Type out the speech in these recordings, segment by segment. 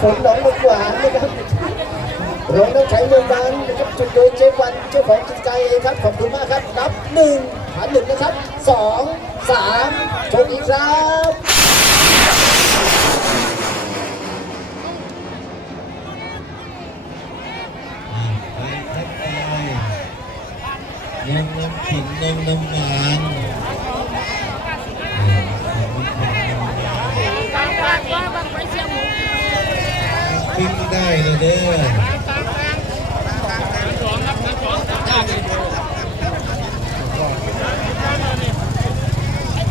ฝนหนองบัวหวานนะครับโรงน้ำแข็งเมืองบางนะครับจุดโดยเจวันเจ้าของกิจการเองครับขอบคุณมากครับนับหนึ่งฐานหนึ่งนะครับสองสามชมดีกครับยังน้ำขิงน้ำน้ำมัน ปิ้งได้เลยเด้อ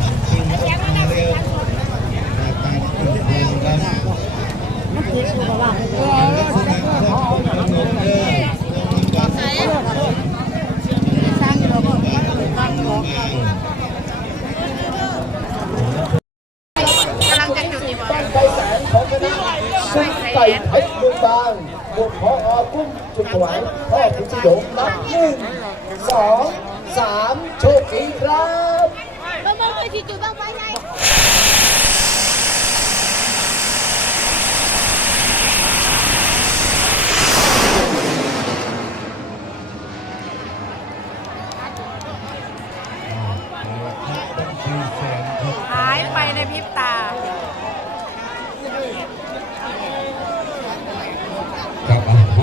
ปิ้งออกมาเร็วหน้าตาคุณพงครับลักษณะของขนมเด้อ ใส่สร้างอยู่แล้วก็กำลังจะจุดอีก ตั้งใจแสนของคณะซุ้มไก่เพชรเมืองบางบวกพออกุ้มจุดถวายพ่อคุณสยงนับหนึ่งสองสามโชคดีครับเมื่อเมื่อเคยที่จุดบ้างไฟไง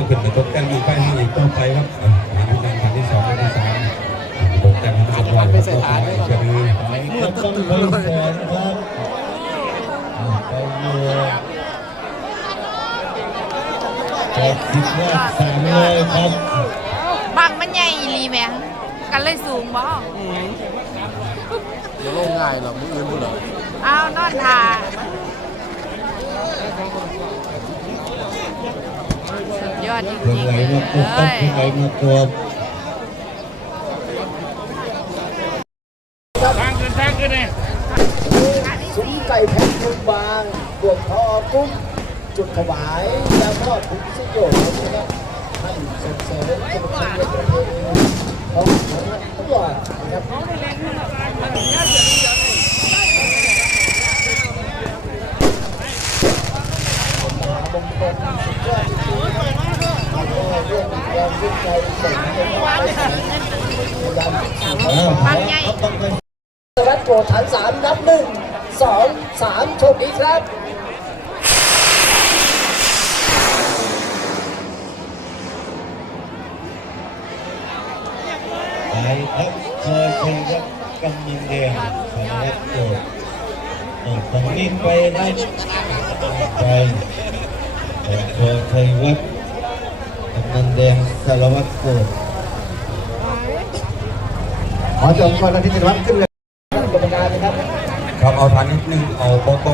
ขึ้นไปตกแต่งอยู่ใกล้ห้องอีกต่อไปครับอะหาผู้นำคันที่สองคันที่สามตกแต่งให้มันเรียบร้อยครับต่อไปอีกจะมีเมื่อต้องสี่แสนครับไปอยู่แปดสิบว่าสามร้อยครับบางมันใหญ่อีหลีแหมกันเลยสูงบ่เดี๋ยวลงง่ายหรอมืออื่นพูดเหรอเอานอนทา สุดยอดจเพิ่งริงไหลๆเลมาปุ๊บครับยเพิ่งไหลมาตัวซุ้มไก่แพะเมืองบางบวกพออกุ้มจุดถวาย แล้วก็คุณสยงนะครับท่านส่งเสริมกิจกรรมประเพณีของตลอดนะครับ มหามงคลสุดยอดจริงๆแล้วก็เรื่องความยิ่งใหญ่ส่งเป็นไว้ในการที่สู่อ้าวบางใหญ่ครับต้องไปสวัสดิ์โปรดฐานสามนับหนึ่งสองสามโชคดีครับไปครับคอยคอยครับกำลังแดงสารวัตรโกรธเออตรงนี้ไปได้ไปคอยคอยคยวัด กำลังแดงสารวัตรโกรธขอจงกรที่จะรับขึ้นเลยกรรมการนะครับครับเอาทางนิดนึงเอาโป๊ะโป๊ะโป๊ะ